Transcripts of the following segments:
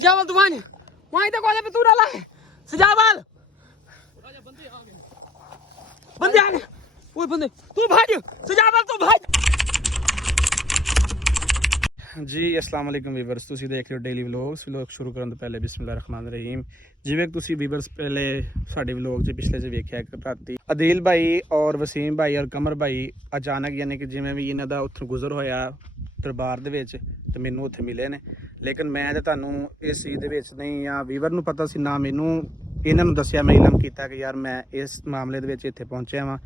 सजावल तू वहीं तक वाले पे तू डाला है सजावल बंदे आ गए ओए बंदे तू भाग सजावल तू भाग ਜੀ अस्सलाम वालेकुम ਵੀਵਰਸ ਤੁਸੀਂ ਦੇਖ ਰਹੇ ਹੋ ਡੇਲੀ ਵਲੌਗਸ ਸ਼ੁਰੂ ਕਰਨ ਤੋਂ ਪਹਿਲੇ ਬਿਸਮਿਲ੍ਲਾਹਿਰ ਰਹਿਮਾਨਿਰ ਰਹੀਮ। ਜਿਵੇਂ ਕਿ ਤੁਸੀਂ ਵੀਵਰਸ ਪਹਿਲੇ ਸਾਡੇ ਵਲੌਗ 'ਚ ਪਿਛਲੇ 'ਚ ਵੇਖਿਆ ਇੱਕ ਰਾਤੀ ਅਦੀਲ ਭਾਈ ਔਰ ਵਸੀਮ ਭਾਈ ਔਰ ਕਮਰ ਭਾਈ ਅਚਾਨਕ ਯਾਨੀ ਕਿ ਜਿਵੇਂ ਵੀ ਇਹਨਾਂ ਦਾ ਉੱਥੋਂ ਗੁਜ਼ਰ ਹੋਇਆ ਦਰਬਾਰ ਦੇ ਵਿੱਚ ਤੇ ਮੈਨੂੰ ਉੱਥੇ ਮਿਲੇ ਨੇ, ਲੇਕਿਨ ਮੈਂ ਤਾਂ ਤੁਹਾਨੂੰ ਇਸ ਚੀਜ਼ ਦੇ ਵਿੱਚ ਨਹੀਂ ਜਾਂ ਵੀਵਰ ਨੂੰ ਪਤਾ ਸੀ ਨਾ ਮੈਨੂੰ ਇਹਨਾਂ ਨੂੰ ਦੱਸਿਆ। ਮੈਂ ਇਲਮ ਕੀਤਾ ਕਿ ਯਾਰ ਮੈਂ ਇਸ ਮਾਮਲੇ ਦੇ ਵਿੱਚ ਇੱਥੇ ਪਹੁੰਚਿਆ ਵਾਂ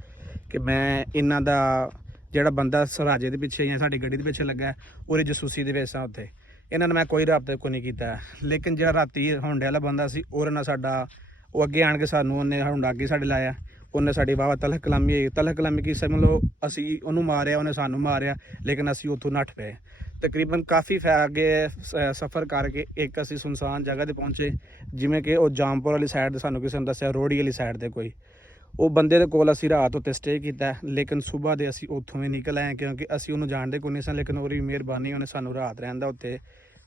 ਕਿ ਮੈਂ ਇਹਨਾਂ ਦਾ ਜਿਹੜਾ ਬੰਦਾ ਸਰਾਜੇ ਦੇ ਪਿੱਛੇ ਜਾਂ ਸਾਡੀ ਗੱਡੀ ਦੇ ਪਿੱਛੇ ਲੱਗਾ ਉਹਦੀ ਜਸੂਸੀ ਦੇ ਵਿੱਚ ਆ ਉੱਥੇ। ਇਹਨਾਂ ਨਾਲ ਮੈਂ ਕੋਈ ਰਾਬਤਾ ਕੋਈ ਨਹੀਂ ਕੀਤਾ, ਲੇਕਿਨ ਜਿਹੜਾ ਰਾਤੀ ਹੋਂਡੇ ਵਾਲਾ ਬੰਦਾ ਸੀ ਉਹਦੇ ਨਾਲ ਸਾਡਾ ਉਹ ਅੱਗੇ ਆਣ ਕੇ ਸਾਨੂੰ ਉਹਨੇ ਹੋਂਡਾ ਅੱਗੇ ਸਾਡੇ ਲਾਇਆ, ਉਹਨੇ ਸਾਡੀ ਵਾਵਾ ਤਲਖ ਕਲਾਮੀ ਹੋਈ। ਤਲਖ ਕਲਾਮੀ ਕੀ ਸਮਝ ਲਓ ਅਸੀਂ ਉਹਨੂੰ ਮਾਰਿਆ ਉਹਨੇ ਸਾਨੂੰ ਮਾਰਿਆ, ਲੇਕਿਨ ਅਸੀਂ ਉੱਥੋਂ ਨੱਠ ਪਏ। ਤਕਰੀਬਨ ਕਾਫੀ ਅੱਗੇ ਸਫ਼ਰ ਕਰਕੇ ਇੱਕ ਅਸੀਂ ਸੁਨਸਾਨ ਜਗ੍ਹਾ 'ਤੇ ਪਹੁੰਚੇ, ਜਿਵੇਂ ਕਿ ਉਹ ਜਾਮਪੁਰ ਵਾਲੀ ਸਾਈਡ 'ਤੇ ਸਾਨੂੰ ਕਿਸੇ ਨੇ ਦੱਸਿਆ ਰੋੜੀ ਵਾਲੀ ਸਾਈਡ 'ਤੇ ਕੋਈ ਉਹ ਬੰਦੇ ਦੇ ਕੋਲ ਅਸੀਂ ਰਾਤ ਉੱਤੇ ਸਟੇ ਕੀਤਾ, ਲੇਕਿਨ ਸਵੇਰ ਦੇ ਅਸੀਂ ਉੱਥੋਂ ਵੀ ਨਿਕਲ ਆਏ ਕਿਉਂਕਿ ਅਸੀਂ ਉਹਨੂੰ ਜਾਣਦੇ ਕੋਈ ਨਹੀਂ ਸਾਂ, ਲੇਕਿਨ ਉਹਦੀ ਮਿਹਰਬਾਨੀ ਉਹਨੇ ਸਾਨੂੰ ਰਾਤ ਰਹਿਣ ਦਾ ਉੱਤੇ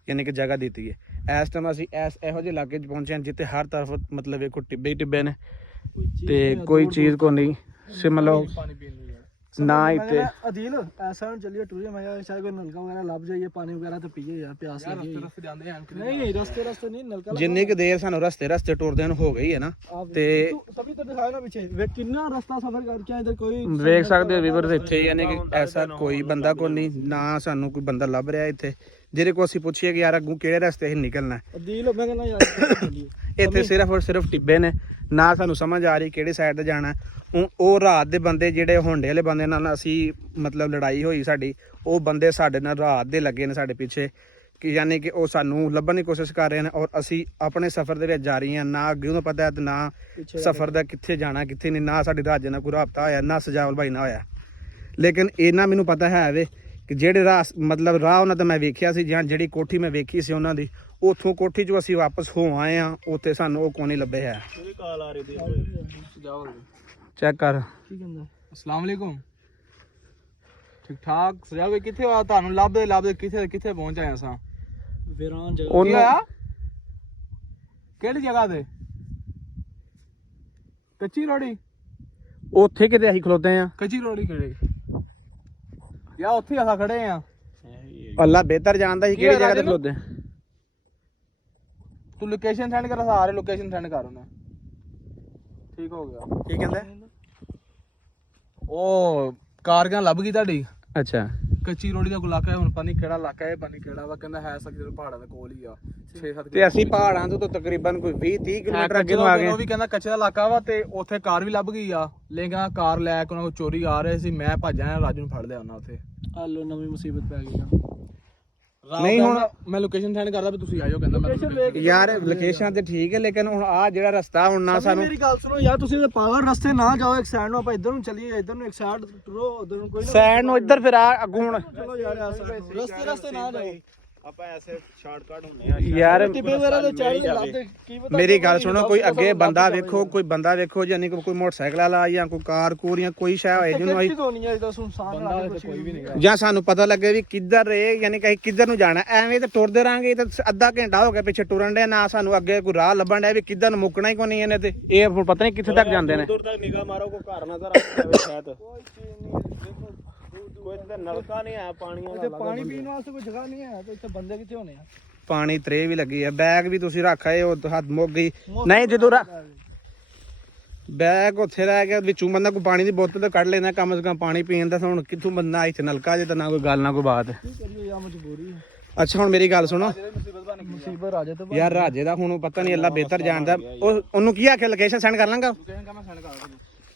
ਯਾਨੀ ਕਿ ਜਗ੍ਹਾ ਦਿੱਤੀ ਹੈ। ਇਸ ਟਾਈਮ ਅਸੀਂ ਇਹੋ ਜਿਹੇ ਇਲਾਕੇ 'ਚ ਪਹੁੰਚੇ ਹਾਂ ਜਿੱਥੇ ਹਰ ਤਰਫ ਮਤਲਬ ਵੇਖੋ ਟਿੱਬੇ ਹੀ ਟਿੱਬੇ ਨੇ ਤੇ ਕੋਈ ਚੀਜ਼ ਕੋ ਨਹੀਂ ਸਿਮਲੋ ना इतने अदील ऐसा चलिए टूरिज्म है शायद कोई नलका वगैरह लभ जाइए पानी वगैरह तो पिए यार प्यास लगी नहीं रास्ते नहीं नलका जिन्नी की देर सानू रस्ते टुरदे हो गई है ना ते तभी तो दिखाया ना पीछे वे कितना रास्ता सफर करके इधर कोई वेख सकते हो व्यूअर्स इत्थे यानी कि ऐसा कोई बंदा को नहीं ना सानू कोई बंदा लभ रहा इत्थे ਜਿਹਦੇ ਕੋ ਅਸੀਂ ਪੁੱਛੀਏ ਕਿ ਯਾਰ ਅੱਗੋਂ ਕਿਹੜੇ ਰਸਤੇ ਅਸੀਂ ਨਿਕਲਣਾ। ਅਦੀਲ ਮੈਂ ਕਹਿੰਦਾ ਯਾਰ ਇੱਥੇ ਸਿਰਫ ਔਰ ਸਿਰਫ ਟਿੱਬੇ ਨੇ, ਨਾ ਸਾਨੂੰ ਸਮਝ ਆ ਰਹੀ ਕਿਹੜੀ ਸਾਈਡ ਤੇ ਜਾਣਾ। ਉਹ ਰਾਤ ਦੇ ਬੰਦੇ ਜਿਹੜੇ ਹੋਂਡੇ ਵਾਲੇ ਬੰਦੇ ਨਾਲ ਅਸੀਂ ਮਤਲਬ ਲੜਾਈ ਹੋਈ ਸਾਡੀ, ਉਹ ਬੰਦੇ ਸਾਡੇ ਨਾਲ ਰਾਤ ਦੇ ਲੱਗੇ ਨੇ ਸਾਡੇ ਪਿੱਛੇ ਕਿ ਯਾਨੀ ਕਿ ਉਹ ਸਾਨੂੰ ਲੱਭਣ ਦੀ ਕੋਸ਼ਿਸ਼ ਕਰ ਰਹੇ ਨੇ ਔਰ ਅਸੀਂ ਆਪਣੇ ਸਫ਼ਰ ਦੇ ਵਿੱਚ ਜਾ ਰਹੀ ਹਾਂ। ਨਾ ਅੱਗੇ ਨੂੰ ਪਤਾ ਤੇ ਨਾ ਸਫ਼ਰ ਦਾ ਕਿੱਥੇ ਜਾਣਾ ਕਿੱਥੇ ਨਹੀਂ, ਨਾ ਸਾਡੀ ਰਾਜੇ ਨਾਲ ਕੋਈ ਰਾਬਤਾ ਹੋਇਆ ਨਾ ਸਜਾਵਲ ਭਾਈ ਨਾਲ ਹੋਇਆ। ਲੇਕਿਨ ਇਹਨਾਂ ਮੈਨੂੰ ਪਤਾ ਹੈ ਵੇ ਕਿ ਜਿਹੜੇ ਰਾਹ ਮਤਲਬ ਰਾਹ ਉਹਨਾਂ ਦਾ ਮੈਂ ਵੇਖਿਆ ਸੀ ਜਾਂ ਜਿਹੜੀ ਕੋਠੀ ਮੈਂ ਵੇਖੀ ਸੀ ਉਹਨਾਂ ਦੀ, ਉੱਥੋਂ ਕੋਠੀ 'ਚੋਂ ਅਸੀਂ ਵਾਪਸ ਹੋ ਆਏ ਹਾਂ, ਉੱਥੇ ਸਾਨੂੰ ਉਹ ਕੋਈ ਨਹੀਂ ਲੱਭੇ ਹੈ। ਚੈੱਕ ਕਰ ਕੀ ਕਹਿੰਦਾ अस्सलाम वालेकुम ठीक ठाक सजाओ भाई किथे हो ਤੁਹਾਨੂੰ ਲੱਭਦੇ ਕਿੱਥੇ ਪਹੁੰਚ ਆਏ ਅਸਾਂ ਵੀਰਾਨ ਜਗ੍ਹਾ ਕੀ ਹੋਇਆ ਕਿਹੜੀ ਜਗ੍ਹਾ ਤੇ ਕੱਚੀ ਰੋੜੀ ਉੱਥੇ ਕਿਤੇ ਅਸੀਂ ਖਲੋਤੇ ਆ। ਕੱਚੀ ਰੋੜੀ ਕਿਹੜੀ ਯਾ ਉੱਥੇ ਅਸਾਂ ਖੜੇ ਆ। ਅੱਲਾ ਬਿਹਤਰ ਜਾਣਦਾ ਸੀ ਕਿਹੜੀ ਜਗ੍ਹਾ ਤੇ ਖਲੋਤੇ। ਤੂੰ ਲੋਕੇਸ਼ਨ ਸੈਂਡ ਕਰ ਸਾਰੇ ਲੋਕੇਸ਼ਨ ਸੈਂਡ ਕਰ ਉਹਨੇ ਠੀਕ ਹੋ ਗਿਆ। ਕੀ ਕਹਿੰਦਾ ਉਹ ਕਾਰਗਾਂ ਲੱਭ ਗਈ ਤੁਹਾਡੀ ਅੱਛਾ ਕੱਚੀ ਰੋੜੀ ਦਾ ਕੋਈ ਇਲਾਕਾ ਹੈ, ਹੁਣ ਪਤਾ ਨਹੀਂ ਕਿਹੜਾ ਇਲਾਕਾ ਹੈ ਪਤਾ ਨਹੀਂ ਕਿਹੜਾ ਵਾ, ਕਹਿੰਦਾ ਹੈ ਸਕਦੇ ਪਹਾੜਾਂ ਦੇ ਕੋਲ ਹੀ ਆ 6-7 ਤੇ ਅਸੀਂ ਪਹਾੜਾਂ ਤੋਂ ਤਕਰੀਬਨ ਕੋਈ 20-30 ਕਿਲੋਮੀਟਰ ਅੱਗੇ ਨੂੰ ਆ ਗਏ। ਉਹ ਵੀ ਕਹਿੰਦਾ ਕੱਚੇ ਦਾ ਇਲਾਕਾ ਵਾ ਤੇ ਉੱਥੇ ਕਾਰ ਵੀ ਲੱਭ ਗਈ ਆ, ਲੇਕਿਨ ਕਾਰ ਲੈ ਕੇ ਉਹਨਾਂ ਕੋਲ ਚੋਰੀ ਆ ਰਹੇ ਸੀ। ਮੈਂ ਭੱਜ ਆਇਆ, ਰਾਜੂ ਨੂੰ ਫੜ ਲਿਆ ਉਹਨਾਂ ਉੱਥੇ। ਹਾਲੋ ਨਵੀਂ ਮੁਸੀਬਤ ਪੈ ਗਈ ਨਹੀਂ ਹੁਣ ਮੈਂ ਲੋਕੇਸ਼ਨ ਸੈਂਡ ਕਰਦਾ ਵੀ ਤੁਸੀਂ ਆਇਓ, ਕਹਿੰਦਾ ਮੈਂ ਯਾਰ ਲੋਕੇਸ਼ਨ ਤੇ ਠੀਕ ਹੈ, ਲੇਕਿਨ ਹੁਣ ਆ ਜਿਹੜਾ ਰਸਤਾ ਹੁਣ ਨਾ ਸਾਨੂੰ ਮੇਰੀ ਗੱਲ ਸੁਣੋ ਯਾਰ, ਤੁਸੀਂ ਪਾਵਰ ਰਸਤੇ ਨਾ ਜਾਓ, ਇੱਕ ਸਾਈਡ ਨੂੰ ਆਪਾਂ ਇੱਧਰ ਨੂੰ ਚੱਲੀਏ, ਇੱਧਰ ਨੂੰ ਇੱਕ ਸਾਈਡ ਟੁਰੋ, ਉਧਰ ਨੂੰ ਕੋਈ ਸਾਈਡ ਨੂੰ ਇੱਧਰ ਫਿਰ ਆ ਅੱਗੋਂ ਹੁਣ ਚਲੋ ਯਾਰ ਰਸਤੇ ਨਾ ਜਾਓ। ਆਪਾਂ ਐਸੇ ਸ਼ਾਰਟਕਟ ਹੁੰਦੇ ਆ ਯਾਰ ਟਿੱਬੇ ਵਗੈਰਾ ਤੇ ਚੜ੍ਹ ਕੇ ਲੱਭਦੇ ਕੀ ਪਤਾ। ਮੇਰੀ ਗੱਲ ਸੁਣੋ, ਕੋਈ ਅੱਗੇ ਬੰਦਾ ਵੇਖੋ, ਕੋਈ ਬੰਦਾ ਵੇਖੋ ਯਾਨੀ ਕੋਈ ਮੋਟਰਸਾਈਕਲ ਵਾਲਾ ਜਾਂ ਕੋਈ ਕਾਰ ਕੂਰ ਜਾਂ ਕੋਈ ਸ਼ੈ ਹੋਏ ਜਿਹਨੂੰ ਕਿੱਥੇ ਤੋਂ ਨਹੀਂ ਆਇਦਾ ਸੁਨਸਾਨ ਰਾਹ ਕੋਈ ਵੀ ਨਹੀਂ ਜਾਂ ਸਾਨੂੰ ਪਤਾ ਲੱਗੇ ਵੀ ਕਿੱਧਰ ਰਹੇ ਯਾਨੀ ਕਿ ਕਿੱਧਰ ਨੂੰ ਜਾਣਾ। ਐਵੇਂ ਤੇ ਟੁਰਦੇ ਰਾਂਗੇ ਤਾਂ ਅੱਧਾ ਘੰਟਾ ਹੋ ਗਿਆ ਪਿੱਛੇ ਟੁਰਨ ਦੇ, ਨਾ ਸਾਨੂੰ ਅੱਗੇ ਕੋਈ ਰਾਹ ਲੱਭਣ ਡਿਆ ਵੀ ਕਿੱਧਰ ਨੂੰ ਮੁੱਕਣਾ ਹੀ ਕੋਈ ਨਹੀਂ ਇਹਨੇ। ਤੇ ਇਹ ਹੁਣ ਪਤਾ ਨਹੀਂ ਕਿੱਥੇ ਤੱਕ ਜਾਂਦੇ ਨੇ। ਦੂਰ ਤੱਕ ਨਿਗਾਹ ਮਾਰੋ ਕੋਈ ਘਰ ਨਜ਼ਰ ਆਵੇ ਸ਼ਾਇਦ ਕੋਈ ਤੇ ਨਲਕਾ ਨਹੀਂ ਆ ਪਾਣੀਆਂ ਦਾ, ਪਾਣੀ ਪੀਣ ਵਾਸਤੇ ਕੋਈ ਜਗ੍ਹਾ ਨਹੀਂ ਹੈ ਤੇ ਇੱਥੇ ਬੰਦੇ ਕਿੱਥੇ ਹੋਣੇ ਆ। ਪਾਣੀ ਤਰੇ ਵੀ ਲੱਗੀ ਆ, ਬੈਗ ਵੀ ਤੁਸੀਂ ਰੱਖ ਆਏ ਉਹ ਹੱਥ ਮੁੱਕ ਗਈ ਨਹੀਂ ਜਦੋਂ ਬੈਗ ਉੱਥੇ ਰਹਿ ਗਿਆ ਵਿੱਚੋਂ ਬੰਦਾ ਕੋਈ ਪਾਣੀ ਦੀ ਬੋਤਲ ਤਾਂ ਕੱਢ ਲੈਂਦਾ ਕਮ ਸੇ ਕਮ ਪਾਣੀ ਪੀਣ ਦਾ। ਹੁਣ ਕਿੱਥੋਂ ਬੰਦਾ ਇੱਥੇ ਨਲਕਾ ਜੇ ਤਾਂ ਨਾ ਕੋਈ ਗੱਲ ਨਾ ਕੋਈ ਬਾਤ। ਕੀ ਕਰੀਏ ਯਾਰ ਮਜਬੂਰੀ ਹੈ। ਅੱਛਾ ਹੁਣ ਮੇਰੀ ਗੱਲ ਸੁਣੋ ਮੁਸੀਬਤ ਰਾਜੇ ਤੋਂ ਯਾਰ, ਰਾਜੇ ਦਾ ਹੁਣ ਪਤਾ ਨਹੀਂ ਅੱਲਾ ਬਿਹਤਰ ਜਾਣਦਾ। ਉਹ ਉਹਨੂੰ ਕੀ ਆਖਿਆ ਲੋਕੇਸ਼ਨ ਸੈਂਡ ਕਰ ਲਾਂਗਾ।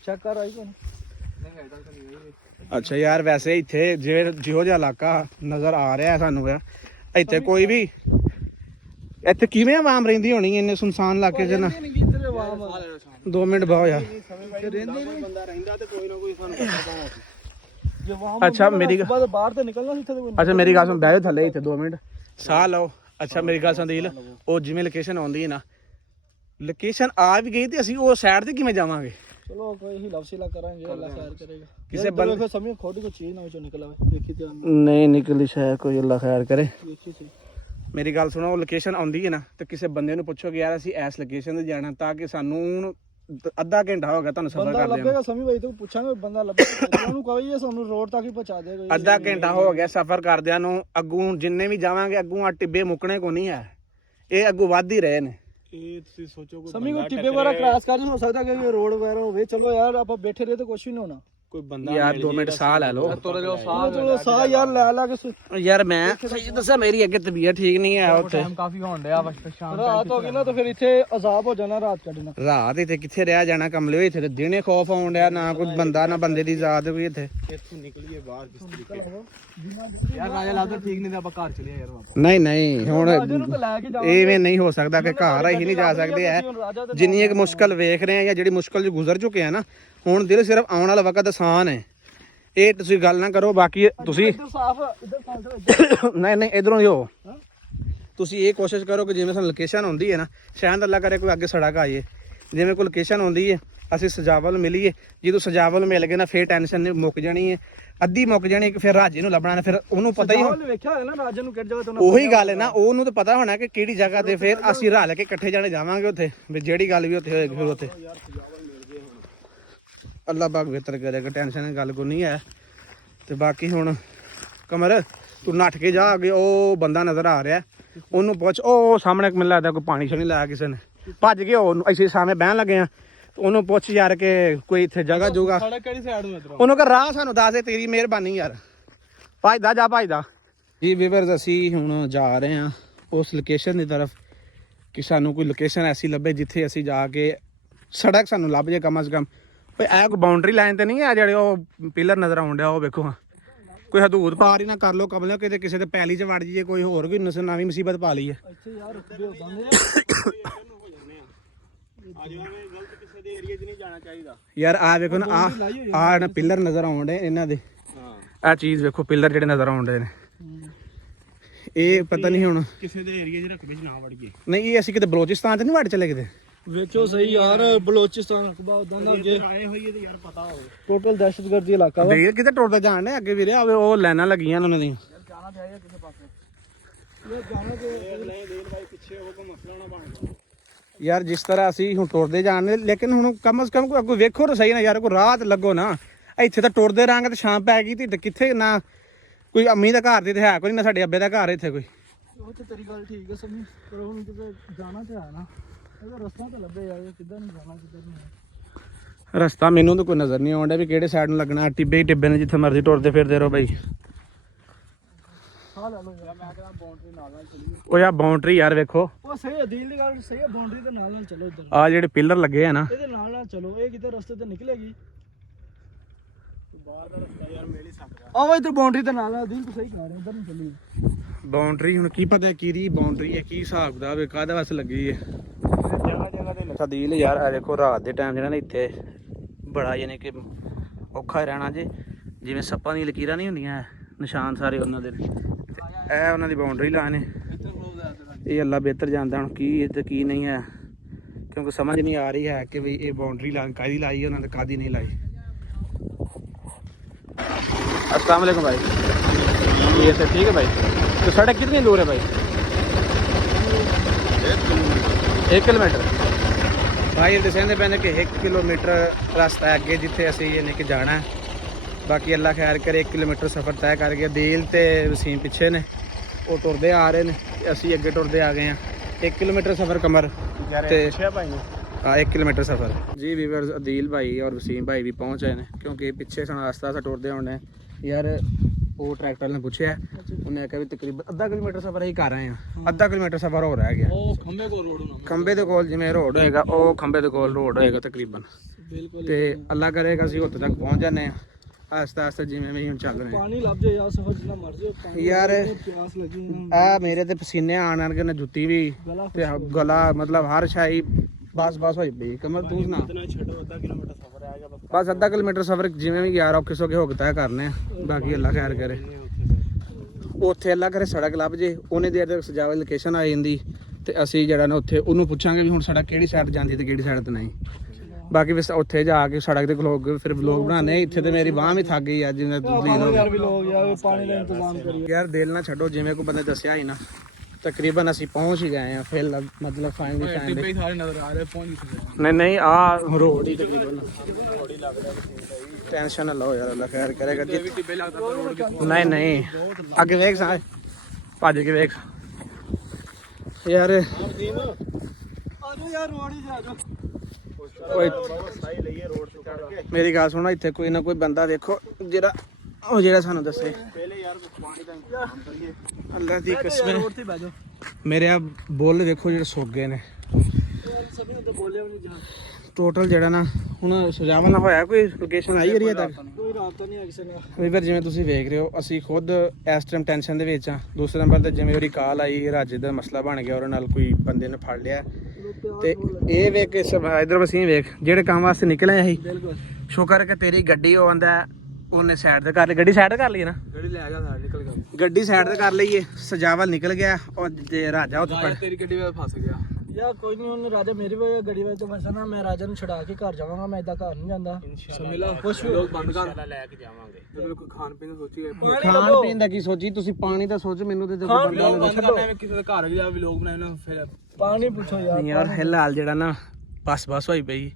ਚੈੱਕ ਕਰ ਆਈ ਕੋਣ। ਅੱਛਾ ਯਾਰ ਵੈਸੇ ਇੱਥੇ ਜਿਹੋ ਜਿਹਾ ਇਲਾਕਾ ਨਜ਼ਰ ਆ ਰਿਹਾ ਸਾਨੂੰ ਇੱਥੇ ਕੋਈ ਵੀ ਇੱਥੇ ਕਿਵੇਂ ਆਵਾਮ ਰਹਿੰਦੀ ਹੋਣੀ ਇੰਨੇ ਸੁਨਸਾਨ ਇਲਾਕੇ 'ਚ ਨਾ। 2 ਮਿੰਟ ਬਾਹੋ ਯਾਰ। ਬੰਦਾ ਰਹਿੰਦਾ ਤੇ ਕੋਈ ਨਾ ਕੋਈ ਸਾਨੂੰ ਪਤਾ ਅੱਛਾ ਮੇਰੀ ਬਾਹਰ ਤੇ ਨਿਕਲਣਾ ਸੀ ਇੱਥੇ ਕੋਈ। ਅੱਛਾ ਮੇਰੀ ਗੱਲ ਸੁਣ, ਬਹਿ ਜਾਓ ਥੱਲੇ ਇੱਥੇ 2 ਮਿੰਟ ਸਾਹ ਲਓ। ਅੱਛਾ ਮੇਰੀ ਗੱਲ ਸੁਣ ਦੀਲ, ਉਹ ਜਿਵੇਂ ਲੋਕੇਸ਼ਨ ਆਉਂਦੀ ਹੈ ਨਾ, ਲੋਕੇਸ਼ਨ ਆ ਵੀ ਗਈ ਤੇ ਅਸੀਂ ਉਹ ਸਾਈਡ ਤੇ ਕਿਵੇਂ ਜਾਵਾਂਗੇ। ਚਲੋ ਕੋਈ ਹੀ ਲਵਸੀਲਾ ਕਰਾਂਗੇ, ਅੱਲਾ ਖੈਰ ਕਰੇਗਾ। ਕਿਸੇ ਬੰਦੇ ਸਮਝ ਖੋੜੀ ਕੋਈ ਚੀਜ਼ ਨਾ ਵਿੱਚੋਂ ਨਿਕਲ ਆਵੇ, ਦੇਖੀ ਤੇ ਨਹੀਂ ਨਿਕਲੀ ਸ਼ਾਇਦ ਕੋਈ ਅੱਲਾ ਖੈਰ ਕਰੇ। ਦੇਖੀ ਸੀ ਮੇਰੀ ਗੱਲ ਸੁਣੋ, ਲੋਕੇਸ਼ਨ ਆਉਂਦੀ ਹੈ ਨਾ ਤੇ ਕਿਸੇ ਬੰਦੇ ਨੂੰ ਪੁੱਛੋ ਕਿ ਯਾਰ ਅਸੀਂ ਇਸ ਲੋਕੇਸ਼ਨ ਤੇ ਜਾਣਾ, ਤਾਂ ਕਿ ਸਾਨੂੰ ਅੱਧਾ ਘੰਟਾ ਹੋ ਗਿਆ ਤੁਹਾਨੂੰ ਸਫ਼ਰ ਬੰਦਾ ਕਰਦੇ ਲੱਭੇਗਾ ਸਮੀ ਭਾਈ ਤੋਂ ਪੁੱਛਾਂਗੇ, ਬੰਦਾ ਲੱਭੇਗਾ ਉਹਨੂੰ ਕਹੋ ਇਹ ਸਾਨੂੰ ਰੋਡ ਤੱਕ ਹੀ ਪਹੁੰਚਾ ਦੇਗਾ। ਅੱਧਾ ਘੰਟਾ ਹੋ ਗਿਆ ਸਫ਼ਰ ਕਰਦਿਆਂ ਨੂੰ। ਅੱਗੋਂ ਜਿੰਨੇ ਵੀ ਜਾਵਾਂਗੇ ਅੱਗੋਂ ਆ ਟਿੱਬੇ ਮੁੱਕਣੇ ਕੋ ਨਹੀਂ ਹੈ, ਇਹ ਅੱਗੋਂ ਵੱਧ ਹੀ ਰਹੇ ਨੇ। ਇਹ ਤੁਸੀਂ ਸੋਚੋ ਕੋਈ ਸਮੀ ਕੋਈ ਟਿੱਬੇ ਵਗੈਰਾ ਕ੍ਰਾਸ ਕਰ ਹੋ ਸਕਦਾ ਕਿ ਰੋਡ ਵਗੈਰਾ ਹੋਵੇ। ਚਲੋ ਯਾਰ ਆਪਾਂ ਬੈਠੇ ਰਹੇ ਤਾਂ ਕੁਝ ਵੀ ਨਹੀਂ ਹੋਣਾ। ਕੋਈ ਬੰਦਾ ਯਾਰ 2 ਮਿੰਟ ਸਾਹ ਲੈ ਲਓ। ਚਲੋ ਸਾਹ ਯਾਰ ਲੈ ਕੇ ਯਾਰ ਮੈਂ ਸਹੀ ਦੱਸਾਂ ਮੇਰੀ ਅੱਗੇ ਤਬੀਅਤ ਠੀਕ ਨਹੀਂ ਹੈ। ਉੱਥੇ ਟਾਈਮ ਕਾਫੀ ਹੋਣ ਡਿਆ ਵਾ ਸ਼ਾਮ ਰਾਤ ਹੋ ਗਈ ਨਾ ਤਾਂ ਫਿਰ ਇੱਥੇ ਅਜ਼ਾਬ ਹੋ ਜਾਣਾ ਰਾਤ ਕੱਢਣਾ। ਰਾਤ ਇੱਥੇ ਕਿੱਥੇ ਰਿਹਾ ਜਾਣਾ ਕਮਲੇ ਹੋਏ, ਇੱਥੇ ਤੇ ਦਿਨੇ ਖੌਫ ਆਉਣ ਡਿਆ, ਨਾ ਕੋਈ ਬੰਦਾ ਨਾ ਬੰਦੇ ਦੀ ਜ਼ਾਤ ਕੋਈ ਇੱਥੇ। ਇੱਥੋਂ ਨਿਕਲੀਏ ਬਾਹਰ ਕਿਸ ਤਰੀਕੇ ਯਾਰ ਰਾਜਾ ਲੱਗਦਾ ਠੀਕ ਨਹੀਂ ਤੇ ਆਪਾਂ ਘਰ ਚਲੇ ਯਾਰ ਵਾਪਸ। ਨਹੀਂ ਹੁਣ ਇਹਨੂੰ ਤਾਂ ਲੈ ਕੇ ਜਾਵਾਂਗੇ। ਇਵੇਂ ਨਹੀਂ ਹੋ ਸਕਦਾ ਕਿ ਘਰ ਅਸੀਂ ਨਹੀਂ ਜਾ ਸਕਦੇ ਐ। ਜਿੰਨੀ ਇੱਕ ਮੁਸ਼ਕਲ ਵੇਖ ਰਹੇ ਆ ਜਾਂ ਜਿਹੜੀ ਮੁਸ਼ਕਲ ਚ ਗੁਜ਼ਰ ਚੁੱਕੇ ਆ ਨਾ, ਹੁਣ ਦਿਲ ਸਿਰਫ ਆਉਣ ਵਾਲਾ ਵਕਤ ਆਸਾਨ ਹੈ। ਇਹ ਤੁਸੀਂ ਗੱਲ ਨਾ ਕਰੋ। ਬਾਕੀ ਤੁਸੀਂ ਇੱਧਰ ਸਾਫ਼ ਇੱਧਰ ਨਹੀਂ ਇਧਰੋਂ ਹੀ ਹੋ। ਤੁਸੀਂ ਇਹ ਕੋਸ਼ਿਸ਼ ਕਰੋ ਕਿ ਜਿਵੇਂ ਸਾਨੂੰ ਲੋਕੇਸ਼ਨ ਹੁੰਦੀ ਹੈ ਨਾ, ਸ਼ਾਇਦ ਅੱਲਾ ਕਰੇ ਕੋਈ ਅੱਗੇ ਸੜਕ ਆਈਏ। ਜਿਵੇਂ ਕੋਈ ਲੋਕੇਸ਼ਨ ਹੁੰਦੀ ਹੈ ਅਸੀਂ ਸਜਾਵਲ ਮਿਲੀਏ, ਜਦੋਂ ਸਜਾਵਲ ਮਿਲ ਗਏ ਨਾ ਫਿਰ ਟੈਨਸ਼ਨ ਮੁੱਕ ਜਾਣੀ ਹੈ, ਅੱਧੀ ਮੁੱਕ ਜਾਣੀ। ਫਿਰ ਰਾਜੇ ਨੂੰ ਲੱਭਣਾ, ਫਿਰ ਉਹਨੂੰ ਪਤਾ ਹੀ ਵੇਖਿਆ ਹੋਇਆ ਨਾ ਰਾਜੇ ਨੂੰ ਕਿਹੜੀ ਜਗ੍ਹਾ ਤੋਂ। ਉਹੀ ਗੱਲ ਹੈ ਨਾ, ਉਹਨੂੰ ਤਾਂ ਪਤਾ ਹੋਣਾ ਕਿ ਕਿਹੜੀ ਜਗ੍ਹਾ ਤੇ। ਫਿਰ ਅਸੀਂ ਰਲ ਕੇ ਇਕੱਠੇ ਜਾਣੇ ਜਾਵਾਂਗੇ ਉੱਥੇ, ਵੀ ਜਿਹੜੀ ਗੱਲ ਵੀ ਉੱਥੇ ਹੋਏਗੀ ਫਿਰ ਉੱਥੇ ਅੱਲਾ ਬਾਗ ਬਿਹਤਰ ਕਰੇਗਾ। ਟੈਨਸ਼ਨ ਦੀ ਗੱਲ ਕੋਈ ਨਹੀਂ ਹੈ। ਤੇ ਬਾਕੀ ਹੁਣ ਕਮਰ ਤੂੰ ਨੱਠ ਕੇ ਜਾ ਅੱਗੇ, ਉਹ ਬੰਦਾ ਨਜ਼ਰ ਆ ਰਿਹਾ, ਉਹਨੂੰ ਪੁੱਛ। ਉਹ ਸਾਹਮਣੇ ਮੈਨੂੰ ਲੱਗਦਾ ਕੋਈ ਪਾਣੀ ਛਣੀ ਲਾਇਆ ਕਿਸੇ ਨੇ, ਭੱਜ ਕੇ ਉਹਨੂੰ ਅਸੀਂ ਸਾਹਮਣੇ ਬਹਿਣ ਲੱਗੇ ਆ। ਉਹਨੂੰ ਪੁੱਛ ਯਾਰ ਕਿ ਕੋਈ ਇੱਥੇ ਜਗ੍ਹਾ ਜੂਗਾ। ਸੜਕ ਕਿਹੜੀ ਸਾਈਡ ਨੂੰ ਇਧਰੋਂ? ਉਹਨੂੰ ਕਹ ਰਾਹ ਸਾਨੂੰ ਦੱਸ ਦੇ, ਤੇਰੀ ਮਿਹਰਬਾਨੀ ਯਾਰ। ਭੱਜਦਾ ਜਾ ਭੱਜਦਾ। ਜੀ ਵੀਵਰਸ ਅਸੀਂ ਹੁਣ ਜਾ ਰਹੇ ਹਾਂ ਉਸ ਲੋਕੇਸ਼ਨ ਦੀ ਤਰਫ ਕਿ ਸਾਨੂੰ ਕੋਈ ਲੋਕੇਸ਼ਨ ਐਸੀ ਲੱਭੇ ਜਿੱਥੇ ਅਸੀਂ ਜਾ ਕੇ ਸੜਕ ਸਾਨੂੰ ਲੱਭ ਜੇ ਕਮ ਸੇ ਕਮ। ਕੋਈ ਇਹ ਕੋਈ ਬਾਉਂਡਰੀ ਲਾਈਨ ਤੇ ਨਹੀਂ ਹੈ ਜਿਹੜੇ ਉਹ ਪਿਲਰ ਨਜ਼ਰ ਆਉਣ ਡਿਆ, ਉਹ ਵੇਖੋ। ਹਾਂ ਕੋਈ ਹਦੂਦ ਪਾਰ ਹੀ ਨਾ ਕਰ ਲੋ ਕਮਲਿਓ, ਕਿਤੇ ਕਿਸੇ ਦੇ ਪੈਲੀ 'ਚ ਵੜ ਜਾਈਏ, ਕੋਈ ਹੋਰ ਕੋਈ ਨਵੀਂ ਮੁਸੀਬਤ ਪਾ ਲਈ ਹੈ। ਇੱਥੇ ਯਾਰ ਰੁਕਦੇ ਹੋ ਬੰਦੇ ਆ ਜਾਵਾਂਗੇ। ਗਲਤ ਕਿਸੇ ਦੇ ਏਰੀਆ 'ਚ ਨਹੀਂ ਜਾਣਾ ਚਾਹੀਦਾ ਯਾਰ ਆ ਵੇਖੋ ਨਾ, ਆ ਨਾ ਪਿਲਰ ਨਜ਼ਰ ਆਉਣ ਡੇ ਇਹਨਾਂ ਦੇ। ਹਾਂ ਆਹ ਚੀਜ਼ ਵੇਖੋ, ਪਿਲਰ ਜਿਹੜੇ ਨਜ਼ਰ ਆਉਣ ਡੇ ਨੇ। ਇਹ ਪਤਾ ਨਹੀਂ ਹੁਣ ਕਿਸੇ ਦੇ ਏਰੀਆ 'ਚ ਰਕਬੇ 'ਚ ਨਾ ਵੜ ਗਏ। ਨਹੀਂ, ਇਹ ਅਸੀਂ ਕਿਤੇ ਬਲੋਚਿਸਤਾਨ 'ਚ ਨਹੀਂ ਵੜ ਚਲੇ ਕਿਤੇ। ਵੇਖੋ ਸਹੀ ਯਾਰ ਬਲੋਚਿਸਤਾਨ ਰਕਬਾ ਉਦਾਂ ਦਾ ਅੱਗੇ ਆਏ ਹੋਈਏ ਤੇ ਯਾਰ ਪਤਾ ਹੋਵੇ। ਟੋਟਲ ਦਹਿਸ਼ਤਗਰਦੀ ਇਲਾਕਾ ਵਾ। ਦੇਰ ਕਿਤੇ ਟੁੱਟਦੇ ਜਾਣ ਡੇ ਅੱਗੇ ਵੀਰੇ। ਆਵੇ ਉਹ ਲਾਈਨਾਂ ਲੱਗੀਆਂ ਉਹਨਾਂ ਦੀਆਂ। ਜਾਣਾ ਚਾਹੀਦਾ ਕਿਸੇ ਪਾਸੇ। ਇਹ ਜਾਣਾ ਤੇ ਨਹੀਂ ਦੇਰ ਬਾਈ ਪਿੱਛੇ ਉਹ ਕੋ ਮਸਲਾ ਨਾ ਬਣ ਗਿਆ ਯਾਰ ਜਿਸ ਤਰ੍ਹਾਂ ਅਸੀਂ ਹੁਣ ਟੁਰਦੇ ਜਾਣੇ, ਲੇਕਿਨ ਹੁਣ ਕਮ ਸੇ ਕਮ ਕੋਈ ਅੱਗੋਂ ਵੇਖੋ ਤਾਂ ਸਹੀ ਨਾ ਯਾਰ, ਕੋਈ ਰਾਤ ਲੱਗੋ ਨਾ। ਇੱਥੇ ਤਾਂ ਟੁਰਦੇ ਰਹਾਂਗੇ ਤੇ ਸ਼ਾਮ ਪੈ ਗਈ ਤੇ ਕਿੱਥੇ ਨਾ ਕੋਈ ਅੰਮੀ ਦਾ ਘਰ ਤੇ ਹੈ ਕੋਈ ਨਾ, ਸਾਡੇ ਅੱਬੇ ਦਾ ਘਰ ਇੱਥੇ ਕੋਈ। ਉਹ ਤੇ ਤੇਰੀ ਗੱਲ ਠੀਕ ਹੈ ਸਮੀ, ਪਰ ਹੁਣ ਕਿਤੇ ਜਾਣਾ ਤੇ ਹੈ ਨਾ। ਇਹਦਾ ਰਸਤਾ ਤਾਂ ਲੱਭੇ ਯਾਰ, ਕਿੱਧਰ ਨੂੰ ਜਾਣਾ ਕਿੱਧਰ ਨੂੰ। ਰਸਤਾ ਮੈਨੂੰ ਤਾਂ ਕੋਈ ਨਜ਼ਰ ਨਹੀਂ ਆਉਂਦਾ ਵੀ ਕਿਹੜੇ ਸਾਈਡ ਨੂੰ ਲੱਗਣਾ। ਟਿੱਬੇ ਹੀ ਟਿੱਬੇ ਨੇ, ਜਿੱਥੇ ਮਰਜ਼ੀ ਟੁਰਦੇ ਫਿਰਦੇ ਰਹੋ ਬਾਈ। ਸਾਹ ਲੈ ਲਓ ਯਾਰ, ਮੈਂ ਕਹਿੰਦਾ ਬਾਉਂਡਰੀ ਨਾਲ ਚੱਲੀਏ। ਉਹ ਯਾਰ ਬਾਉਂਡਰੀ ਯਾਰ ਵੇਖੋ, ਉਹ ਸਹੀ ਅਦੀਲ ਦੀ ਗੱਲ ਸਹੀ ਹੈ, ਬਾਉਂਡਰੀ ਦੇ ਨਾਲ ਚਲੋ ਇੱਧਰ। ਆ ਜਿਹੜੇ ਪਿਲਰ ਲੱਗੇ ਆ ਨਾ, ਇਹਦੇ ਨਾਲ ਚਲੋ। ਇਹ ਕਿਤੇ ਰਸਤੇ ਤੇ ਨਿਕਲੇਗੀ ਬਾਹਰ ਦਾ ਰਸਤਾ ਯਾਰ ਮਿਲ ਹੀ ਸਕਦਾ। ਆਓ ਇੱਧਰ ਬਾਉਂਡਰੀ ਦੇ ਨਾਲ ਅਦੀਲ ਤੂੰ ਸਹੀ ਕਹਿ ਰਿਹਾ, ਇੱਧਰ ਨੂੰ ਚੱਲੀਏ। ਬਾਉਂਡਰੀ ਹੁਣ ਕੀ ਪਤਾ ਕਿਹਦੀ ਬਾਉਂਡਰੀ ਹੈ, ਕੀ ਹਿਸਾਬ ਦਾ ਵੇ, ਕਾਹਦੇ ਵਾਸਤੇ ਲੱਗੀ ਹੈ। ਜਗ੍ਹਾ ਜਗ੍ਹਾ ਤੇ ਸਦੀਲ ਯਾਰ ਆ ਦੇਖੋ, ਰਾਤ ਦੇ ਟਾਈਮ ਜਿਹੜਾ ਨਾ ਇੱਥੇ ਬੜਾ ਯਾਨੀ ਕਿ ਔਖਾ ਰਹਿਣਾ ਜੇ। ਜਿਵੇਂ ਸੱਪਾਂ ਦੀਆਂ ਲਕੀਰਾਂ ਨਹੀਂ ਹੁੰਦੀਆਂ, ਨਿਸ਼ਾਨ ਸਾਰੇ ਉਹਨਾਂ ਦੇ ਨੇ। ਤੇ ਇਹ ਉਹਨਾਂ ਦੀ ਬਾਉਂਡਰੀ ਲਾਈਨ ਹੈ। ਇਹ ਅੱਲਾ ਬਿਹਤਰ ਜਾਣਦਾ ਹੁਣ ਕੀ ਇਹ ਤੇ ਕੀ ਨਹੀਂ ਹੈ, ਕਿਉਂਕਿ ਸਮਝ ਨਹੀਂ ਆ ਰਹੀ ਹੈ ਕਿ ਵੀ ਇਹ ਬਾਉਂਡਰੀ ਲਾਈਨ ਕਾਹਦੀ ਲਾਈ ਹੈ ਉਹਨਾਂ ਨੇ, ਕਾਹਦੀ नहीं लाई। अस्सलाम वालेकुम भाई। ये सब ठीक है भाई। तो सड़क कितनी दूर है भाई? 1 किलोमीटर भाई। दसेंदे पैने कि 1 किलोमीटर रास्ता है अगे जिथे असी यानी कि जाना है। बाकी अल्लाह खैर करे 1 किलोमीटर सफ़र तय करके दिल ते वसीम पिछे ने, वो टुरदे आ रहे हैं, असी अगे टुरदे आ गए हैं। 1 किलोमीटर सफ़र कमर ते हाँ 1 किलोमीटर सफ़र जी। वीवर्स अदील भाई और वसीम भाई भी पहुँच गए हैं, क्योंकि पिछे सानू रास्ता सा टुरदे होने यार। वो ट्रैक्टर ने पूछा, उन्हें कहा भी तकरीबन अद्धा किलोमीटर सफ़र ही कर रहे हैं। अद्धा किलोमीटर सफ़र हो रहा गया। खंबे दे कोल जिवें रोड होएगा, वो खंबे दे कोल रोड होएगा तकरीबन। ते अल्लाह करेगा असीं उत्थे तक पहुँच जाने आस्ता आस्ता जिवें भी हुण चल रहे हैं। पानी लभ जाए यार, सफर जितना मर्जी यार प्यास लगी आ मेरे ते पसीने आन के ना, जुत्ती भी ते गला मतलब हर शाई बस होई पई। कमर तू सुना, इतना छड्डो अद्धा किलोमीटर सफर आएगा बस अद्धा किलोमीटर सफ़र जिवें भी यार औखे सौखे होके तय करने। बाकी अल्लाह खैर करे, ਉੱਥੇ ਅੱਲਾ ਕਰੇ ਸੜਕ ਲੱਭ ਜੇ। ਉਹਨੇ ਦੇਰ ਤੱਕ ਸਜਾਵੇ ਲੋਕੇਸ਼ਨ ਆ ਜਾਂਦੀ ਤੇ ਅਸੀਂ ਜਿਹੜਾ ਨਾ ਉੱਥੇ ਉਹਨੂੰ ਪੁੱਛਾਂਗੇ ਵੀ ਹੁਣ ਸੜਕ ਕਿਹੜੀ ਸਾਈਡ ਜਾਂਦੀ ਤੇ ਕਿਹੜੀ ਸਾਈਡ ਤੇ ਨਹੀਂ। ਬਾਕੀ ਫਿਰ ਉੱਥੇ ਜਾ ਕੇ ਸੜਕ ਤੇ ਖਲੋ ਕੇ ਫਿਰ ਵਲੋਗ ਬਣਾਉਣੇ। ਇੱਥੇ ਤੇ ਮੇਰੀ ਬਾਂਹ ਵੀ ਥੱਕ ਗਈ ਅੱਜ, ਜਿਵੇਂ ਤੁਸੀਂ ਯਾਰ ਵੀ ਲੋਕ ਯਾਰ ਪਾਣੀ ਦਾ ਇੰਤਜ਼ਾਮ ਕਰੀਏ ਯਾਰ। ਦਿਲ ਨਾ ਛੱਡੋ, ਜਿਵੇਂ ਕੋਈ ਬੰਦੇ ਦੱਸਿਆ ਹੀ ਨਾ ਤਕਰੀਬਨ ਅਸੀਂ ਪਹੁੰਚ ਹੀ ਗਏ ਆ ਫਿਰ ਮਤਲਬ ਫਾਈਨਲੀ ਟਿੱਬੇ ਹੀ ਸਾਰੇ ਨਜ਼ਰ ਆ ਰਹੇ ਪਹੁੰਚ ਗਏ। ਨਹੀਂ ਨਹੀਂ ਆ ਰੋਡ ਹੀ ਤਕਰੀਬਨ ਟੈਨਸ਼ਨ ਨਾ ਲਓ ਯਾਰ, ਅੱਲਾ ਖੈਰ ਕਰੇਗਾ ਜੀ। ਟਿੱਬੇ ਲੱਗਦਾ ਪਰ ਰੋਡ ਕਿੱਥੋਂ ਨਹੀਂ ਨਹੀਂ ਅੱਗੇ ਵੇਖ ਸਾਂ, ਭੱਜ ਕੇ ਵੇਖ ਯਾਰ। ਆਜੋ ਯਾਰ ਰੋਡ ਹੀ ਜਾ ਓਏ ਸਾਈ ਲਈਏ ਰੋਡ ਤੋਂ ਚੜ ਕੇ ਮੇਰੀ ਗੱਲ ਸੁਣੋ, ਇੱਥੇ ਕੋਈ ਨਾ ਕੋਈ ਬੰਦਾ ਦੇਖੋ ਜਿਹੜਾ ਸਾਨੂੰ ਦੱਸੇ। ਪਹਿਲੇ ਯਾਰ ਪਾਣੀ ਦਾ ਇੰਤਜ਼ਾਮ ਕਰੀਏ। ਅੱਲਾ ਦੀ ਕਸਮ ਰੋਡ ਤੇ ਬਹਿ ਜਾਓ ਮੇਰੇ ਆ ਬੁੱਲ ਵੇਖੋ ਜਿਹੜੇ ਸੁੱਕ ਗਏ ਨੇ ਯਾਰ, ਸਭੀ ਨੂੰ ਤਾਂ ਬੋਲਿਆ ਵੀ ਨਹੀਂ ਜਾ। ਟੋਟਲ ਜਿਹੜਾ ਨਾ ਹੁਣ ਸੁਝਾਵ ਨਾ ਹੋਇਆ ਕੋਈ ਲੋਕੇਸ਼ਨ ਆਈ ਏਰੀਆ ਤੱਕ ਕੋਈ ਰਾਬਤਾ ਨਹੀਂ ਹੈ ਕਿਸੇ ਨਾਲ। ਵੀਰ ਜਿਵੇਂ ਤੁਸੀਂ ਵੇਖ ਰਹੇ ਹੋ ਅਸੀਂ ਖੁਦ ਇਸ ਟਾਈਮ ਟੈਨਸ਼ਨ ਦੇ ਵਿੱਚ ਆ। ਦੂਸਰੇ ਨੰਬਰ ਤੇ ਜਿਵੇਂ ਉਹਦੀ ਕਾਲ ਆਈ ਰਾਜੇ ਦਾ ਮਸਲਾ ਬਣ ਗਿਆ, ਉਹਦੇ ਨਾਲ ਕੋਈ ਬੰਦੇ ਨੇ ਫੜ ਲਿਆ ਤੇ ਇਹ ਵੇਖ ਕੇ ਇਧਰ ਵਸੀਮ ਵੇਖ ਜਿਹੜੇ ਕੰਮ ਵਾਸਤੇ ਨਿਕਲਿਆ ਸੀ। ਬਿਲਕੁਲ ਸ਼ੁਕਰ ਕਿ ਤੇਰੀ ਗੱਡੀ ਉਹ ਆਂਦਾ ਉਹਨੇ ਸਾਈਡ ਤੇ ਕਰ ਲਈ, ਗੱਡੀ ਸਾਈਡ ਤੇ ਕਰ ਲਈ ਨਾ, ਗੱਡੀ ਲੈ ਜਾ ਸਾਈਡ ਨਿਕਲ ਗਿਆ। ਗੱਡੀ ਸਾਈਡ ਤੇ ਕਰ ਲਈਏ। ਸਜਾਵਲ ਨਿਕਲ ਗਿਆ ਔਰ ਜੇ ਰਾਜਾ ਉੱਥੇ ਫੜ ਤੇਰੀ ਗੱਡੀ ਵਿੱਚ ਫਸ ਗਿਆ। ਯਾਰ ਕੋਈ ਨਹੀਂ, ਉਹਨੇ ਰਾਜਾ ਮੇਰੀ ਵਜ੍ਹਾ ਗੱਡੀ ਵਿੱਚ ਫਸਾ ਨਾ, ਮੈਂ ਰਾਜਾ ਨੂੰ ਛੁਡਾ ਕੇ ਘਰ ਜਾਵਾਂਗਾ। ਮੈਂ ਇਦਾਂ ਘਰ ਨਹੀਂ ਜਾਂਦਾ। ਸਮਿਲਾ ਕੁਛ ਲੋਕ ਬੰਦ ਕਰ ਲੈ ਕੇ ਜਾਵਾਂਗੇ। ਜਦੋਂ ਕੋਈ ਖਾਣ ਪੀਣ ਦਾ ਸੋਚੀਏ ਖਾਣ ਪੀਣ ਦਾ ਕੀ ਸੋਚੀ ਤੁਸੀਂ, ਪਾਣੀ ਦਾ ਸੋਚ। ਮੈਨੂੰ ਤੇ ਦੇਖੋ ਬੰਦਾ ਲੋਕ ਬੰਦ ਕਰਨਾ ਐਵੇਂ ਕਿਸੇ ਦੇ ਘਰ ਵੀ ਜਾ ਵੀ ਲੋਕ ਬਣਾਏ ਨਾ ਫਿਰ ਪਾਣੀ ਪੁੱਛੋ ਯਾਰ। ਯਾਰ ਫਿਲਹਾਲ ਜਿਹੜਾ ਨਾ ਬਸ ਹੋਈ ਪਈ,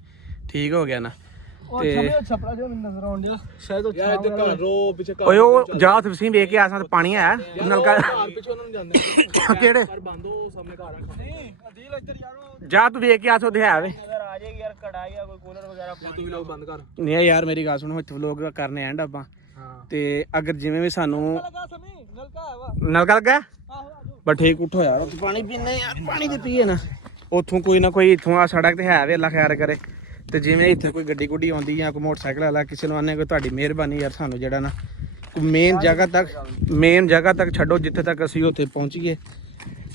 ਠੀਕ ਹੋ ਗਿਆ ਨਾ। ਉਹ ਛੱਪੜਾ ਛੱਪੜਾ ਜੋ ਮੈਨੂੰ ਨਜ਼ਰ ਆਉਣ ਡਿਆ, ਸ਼ਾਇਦ ਉਹ ਯਾਰ ਇੱਥੇ ਘਰ ਰੋ ਪਿੱਛੇ ਘਰ ਓਏ ਉਹ ਜਾ ਉੱਥੇ ਵਸੀਮ ਵੇਖ ਕੇ ਆ ਸਾਂ, ਪਾਣੀ ਆਇਆ ਨਲਕਾ ਘਰ ਪਿੱਛੇ ਉਹਨਾਂ ਨੂੰ ਜਾਂਦੇ ਕਿਹੜੇ ਘਰ ਬੰਦ ਉਹ ਸਾਹਮਣੇ ਘਰ ਆ। ਨਹੀਂ ਅਦੀਲ ਇੱਧਰ ਯਾਰ ਉਹ ਜਾ ਤੂੰ ਵੇਖ ਕੇ ਆ ਉੱਥੇ ਹੈ ਵੇ। ਅਗਰ ਆ ਜਾਏਗੀ ਯਾਰ ਕੜਾਈ ਜਾਂ ਕੋਈ ਕੂਲਰ ਵਗੈਰਾ ਤੂੰ ਵੀ ਲੋਕ ਬੰਦ ਕਰ। ਨਹੀਂ ਯਾਰ ਮੇਰੀ ਗੱਲ ਸੁਣੋ, ਇੱਥੇ ਵਲੋਗ ਕਰਨੇ ਐਂਡ ਆਪਾਂ ਹਾਂ ਤੇ ਅਗਰ ਜਿਵੇਂ ਵੀ ਸਾਨੂੰ ਲਗਾ ਸਮੀ ਨਲਕਾ ਹੈ ਵਾ। ਨਲਕਾ ਲੱਗਾ ਆਹੋ ਆਜੋ। ਬਸ ਠੀਕ ਉੱਠੋ ਯਾਰ, ਉੱਥੇ ਪਾਣੀ ਪੀਣੇ ਯਾਰ, ਪਾਣੀ ਤੇ ਪੀਏ ਨਾ। ਉੱਥੋਂ ਕੋਈ ਨਾ ਕੋਈ ਇੱਥੋਂ ਆ ਸੜਕ ਤੇ ਹੈ ਵੇ, ਅੱਲਾ ਖੈਰ ਕਰੇ। ਤੇ ਜਿਵੇਂ ਇੱਥੇ ਕੋਈ ਗੱਡੀ ਗੁੱਡੀ ਆਉਂਦੀ ਜਾਂ ਕੋਈ ਮੋਟਰਸਾਈਕਲ ਵਾਲਾ ਕਿਸੇ ਨੂੰ ਆਨੇ ਕੋਈ ਤੁਹਾਡੀ ਮਿਹਰਬਾਨੀ ਯਾਰ, ਸਾਨੂੰ ਜਿਹੜਾ ਨਾ ਮੇਨ ਜਗ੍ਹਾ ਤੱਕ ਛੱਡੋ ਜਿੱਥੇ ਤੱਕ ਅਸੀਂ ਉੱਥੇ ਪਹੁੰਚੀਏ।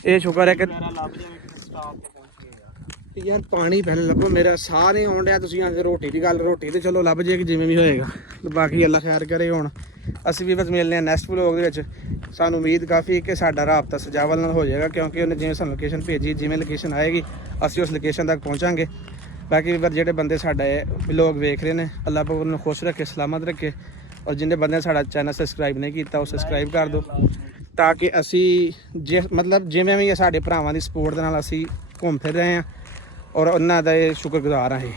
ਇਹ ਸ਼ੁਕਰ ਹੈ ਕਿ ਲੱਭ ਜਾਵੇ ਕਿਸੇ ਸਟਾਪ ਤੇ ਪਹੁੰਚ ਗਏ ਯਾਰ ਪਾਣੀ ਪਹਿਲੇ ਲੱਭੋ, ਮੇਰਾ ਸਾਰੇ ਆਉਣ ਡਿਆ। ਤੁਸੀਂ ਆ ਕੇ ਰੋਟੀ ਦੀ ਗੱਲ, ਰੋਟੀ ਤੇ ਚਲੋ ਲੱਭ ਜਾਏਗੀ ਜਿਵੇਂ ਵੀ ਹੋਏਗਾ, ਬਾਕੀ ਅੱਲਾ ਖੈਰ ਕਰੇ। ਹੁਣ ਅਸੀਂ ਵੀ ਬਸ ਮਿਲਨੇ ਆ ਨੈਕਸਟ ਵਲੋਗ ਦੇ ਵਿੱਚ। ਸਾਨੂੰ ਉਮੀਦ ਕਾਫੀ ਹੈ ਕਿ ਸਾਡਾ ਰਾਬਤਾ ਸਜਾਵਲ ਨਾਲ ਹੋ ਜਾਏਗਾ, ਕਿਉਂਕਿ ਉਹਨੇ ਜਿਵੇਂ ਸਾਨੂੰ ਲੋਕੇਸ਼ਨ ਭੇਜੀ, ਜਿਵੇਂ ਲੋਕੇਸ਼ਨ ਆਏਗੀ ਅਸੀਂ ਉਸ ਲੋਕੇਸ਼ਨ ਤੱਕ ਪਹੁੰਚਾਂਗੇ। ਬਾਕੀ ਵੀ ਜਿਹੜੇ ਬੰਦੇ ਸਾਡਾ ਵਲੋਗ ਵੇਖ ਰਹੇ ਨੇ, ਅੱਲਾ ਪਾਕ ਉਹਨਾਂ ਨੂੰ ਖੁਸ਼ ਰੱਖੇ, ਸਲਾਮਤ ਰੱਖੇ। ਔਰ ਜਿੰਨੇ ਬੰਦੇ ਨੇ ਸਾਡਾ ਚੈਨਲ ਸਬਸਕ੍ਰਾਈਬ ਨਹੀਂ ਕੀਤਾ ਉਹ ਸਬਸਕ੍ਰਾਈਬ ਕਰ ਦਿਓ, ਤਾਂ ਕਿ ਅਸੀਂ ਮਤਲਬ ਜਿਵੇਂ ਵੀ ਸਾਡੇ ਭਰਾਵਾਂ ਦੀ ਸਪੋਰਟ ਦੇ ਨਾਲ ਅਸੀਂ ਘੁੰਮ ਫਿਰ ਰਹੇ ਹਾਂ ਔਰ ਉਹਨਾਂ ਦਾ ਇਹ ਸ਼ੁਕਰਗੁਜ਼ਾਰ ਹਾਂ।